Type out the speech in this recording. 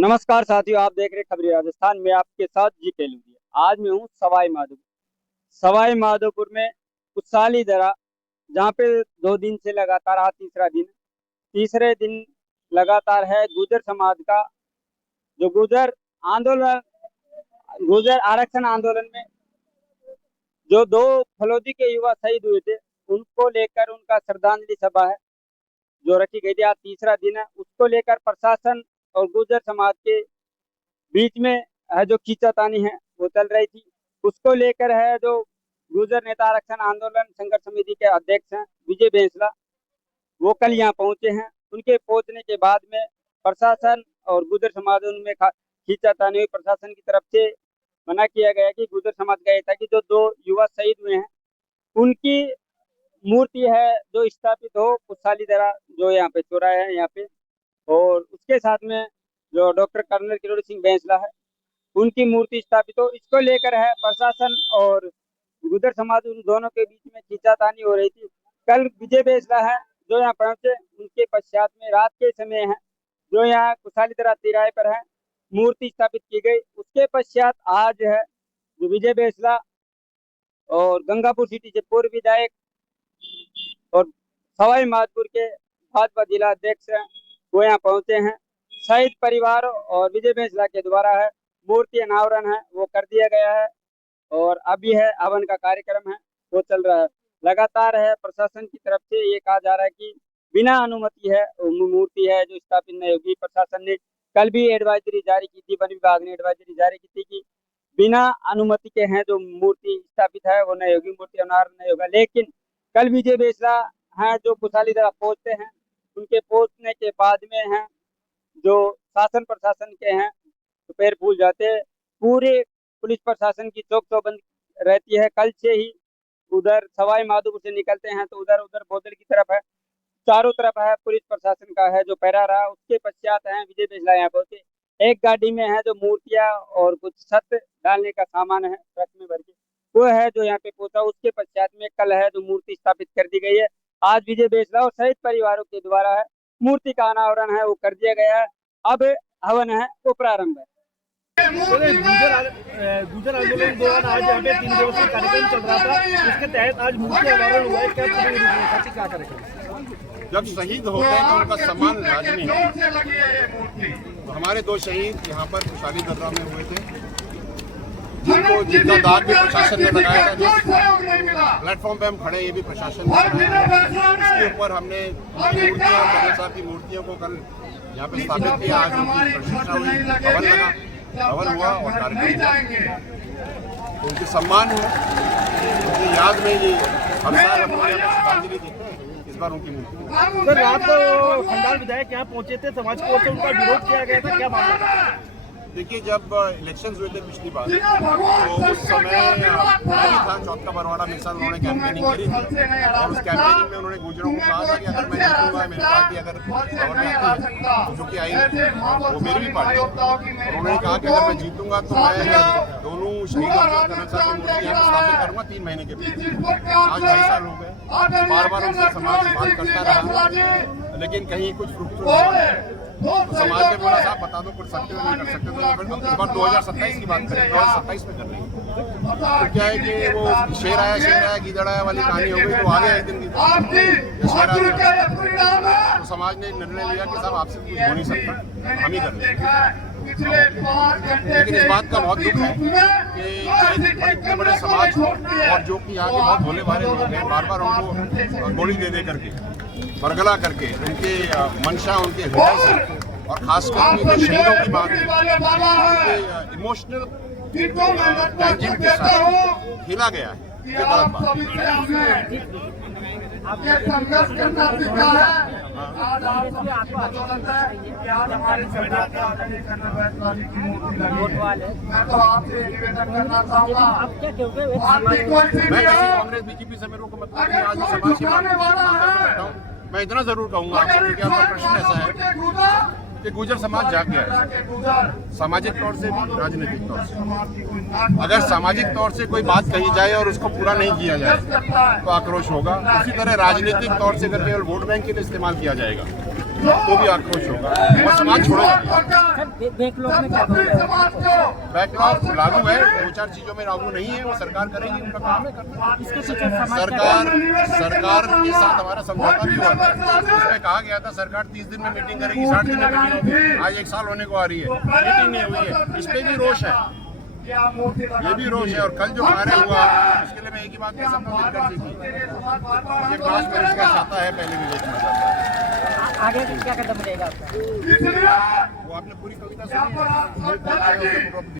नमस्कार साथियों, आप देख रहे खबरी राजस्थान में आपके साथ जी केलूरिया। आज मैं हूँ सवाई माधोपुर में कुसाली दरा, जहाँ पे 2 दिन से लगातार आज तीसरे दिन लगातार है गुर्जर समाज का जो आंदोलन गुर्जर आरक्षण आंदोलन में जो 2 फलौदी के युवा शहीद हुए थे, उनको लेकर उनका श्रद्धांजलि सभा है जो रखी गई थी। आज तीसरा दिन है, उसको लेकर प्रशासन और गुर्जर समाज के बीच में है जो खींचातानी है वो चल रही थी। उसको लेकर है जो गुर्जर नेता आरक्षण आंदोलन संघर्ष समिति के अध्यक्ष हैं विजय बेंसला, वो कल यहाँ पहुंचे हैं। उनके पहुंचने के बाद में प्रशासन और गुर्जर समाज उनमें खींचातानी हुई। प्रशासन की तरफ से मना किया गया कि गुर्जर समाज का ये था कि जो 2 युवा शहीद हुए हैं उनकी मूर्ति है जो स्थापित हो कुशाली दरा, जो यहाँ पे चौराहा है यहाँ पे, और उसके साथ में जो डॉक्टर कर्नल किरोड़ी सिंह बैंसला है उनकी मूर्ति स्थापित हो। इसको लेकर है प्रशासन और गुर्जर समाज उन दोनों के बीच में खींचातानी हो रही थी। कल विजय बैंसला है जो यहाँ पहुंचे, उनके पश्चात में रात के समय है जो यहाँ कुशाली दरा तिराहे पर है मूर्ति स्थापित की गई। उसके पश्चात आज है जो विजय बैंसला और गंगापुर सिटी से पूर्व विधायक और सवाई माधोपुर के भाजपा जिला अध्यक्ष हैं वो यहाँ पहुंचे हैं। शहीद परिवार और विजय बैंसला के द्वारा है मूर्ति अनावरण है वो कर दिया गया है और अभी है हवन का कार्यक्रम है वो चल रहा है। लगातार है प्रशासन की तरफ से ये कहा जा रहा है कि बिना अनुमति है मूर्ति है जो स्थापित नहीं होगी। प्रशासन ने कल भी एडवाइजरी जारी की थी, वन विभाग ने एडवाइजरी जारी की थी कि बिना अनुमति के हैं जो मूर्ति स्थापित है वो नहीं होगी, मूर्ति अनावरण नहीं होगा। लेकिन कल विजय बैंसला हैं जो कुशाली दरा पहुंचते हैं, उनके पहुंचने के बाद में हैं जो शासन प्रशासन के हैं तो पैर फूल जाते हैं। पूरे पुलिस प्रशासन की चौक चौबंद रहती है। कल से ही उधर सवाई माधोपुर से निकलते हैं तो उधर उधर बोदल की तरफ है, चारों तरफ है पुलिस प्रशासन का है जो पहरा रहा। उसके पश्चात है विजय बैंसला यहाँ पहुंचे। एक गाड़ी में है जो मूर्तियां और कुछ छत डालने का सामान है ट्रक में भर के, वो है जो यहाँ पे पहुंचा। उसके पश्चात में कल है जो मूर्ति स्थापित कर दी गई है। आज विजय बैंसला और शहीद परिवारों के द्वारा है मूर्ति का अनावरण है वो कर दिया गया है। अब हवन है वो प्रारंभ है। गुर्जर आंदोलन के दौरान आज यहाँ पे 3 दिवसीय कार्यक्रम चल रहा था, इसके तहत आज मूर्ति अनावरण हुआ है। क्या कार्यक्रम? जब शहीद होते हैं तो उनका सम्मान लाजमी है। तो हमारे 2 शहीद यहाँ पर कुशाली दर्रा में हुए थे, जिनका दाग भी प्रशासन ने लगाया था। जिस प्लेटफॉर्म पे हम खड़े ये भी प्रशासन ने लगाया। इसके ऊपर हमने मूर्तियाँ, कर्नल साहब की मूर्तियों को कल यहाँ पे स्थापित किया। आज उनकी प्रशंसा हुई, हवन हुआ और कार्यक्रम तो उनके सम्मान में, उनकी याद में ये हम साल श्रद्धांजलि देते हैं। इस बार उनकी मूर्ति सर रात को खंडाल विधायक यहाँ पहुंचे थे, समाज की ओर से उनका विरोध किया गया था, क्या मामला था? देखिए, जब इलेक्शंस हुए थे पिछली बार तो उस समय मैं भी था, चौथ का बरवाड़ा मेरे साथ उन्होंने कैंपेनिंग करी थी और उस कैंपेनिंग में उन्होंने गुर्जरों को कहा था कि अगर मैं जीतूंगा, मेरी पार्टी अगर पावर में आती है तो जो कि आई वो मेरी भी पार्टी है, और उन्होंने कहा कि अगर मैं जीतूंगा तो मैं दोनों शहीदों को कर्नल साहब की मूर्ति यहाँ स्थापित करूँगा 3 महीने के भीतर। आज 2.5 साल हो गए, बार बार उनसे समाज बात करता रहा लेकिन कहीं कुछ फ्रूक्चुअल तो समाज ने बोला साहब बता दो कुछ सकते हो नहीं कर सकते, तो इस बार 2027 की बात करें, 2027 में कर रहे हैं। तो क्या है कि वो शेर आया गीदड़ आया वाली कहानी हो गई, तो आगे एक दिन तो समाज ने निर्णय लिया कि साहब आपसे कुछ हो नहीं सकता, हम ही कर लेंगे। लेकिन इस बात का बहुत दुख है कि इतने बड़े समाज और जो कि यहाँ के बहुत भोले भाले लोग हैं, बार बार उनको गोली दे करके बरगला करके उनके मंशा, उनके हृदय से और खासकर उनके शहीदों की बात उनके इमोशनल टैंजिंग के साथ खेला गया है। ये गलत बात ये संघर्ष करना सीखा है। आज हमारे सरकार के आदरणीय कर्नल बैंसला जी की मूर्ति लगी है। मैं तो आपसे निवेदन करना चाहूँगा, आपकी कोई भी मैं कांग्रेस बीजेपी से मेरे को मतलब आज समाज की बैठा हूँ। मैं इतना जरूर कहूँगा कि आपका प्रश्न ऐसा है कि गुर्जर समाज जाग गया है, सामाजिक तौर से भी राजनीतिक तौर से। अगर सामाजिक तौर से कोई बात कही जाए और उसको पूरा नहीं किया जाए तो आक्रोश होगा। उसी तरह राजनीतिक तौर से अगर केवल वोट बैंक के लिए इस्तेमाल किया जाएगा तो भी आक्रोश होगा और समाज छोड़ेगा। सर बैकलॉग में क्या करोगे? बैकलॉग लागू है, 2-4 चीजों में लागू नहीं है, वो सरकार करेगी, उनका काम है करना। इसके पीछे समाज सरकार के साथ हमारा समझौता भी हुआ था, उसमें कहा गया था सरकार 30 दिन में मीटिंग करेगी, 60 दिन में मीटिंग होगी। आज 1 साल होने को आ रही है, मीटिंग नहीं हुई है, इस पे भी रोष है, ये भी रोष है। और कल जो कार्य हुआ उसके लिए मैं एक ही बात कह सकता हूँ, ये क्लास में इसका छाता है, पहले भी देखना चाहता है। आगे क्या कदम रहेगा आपका? वो आपने पूरी कविता सुनी है?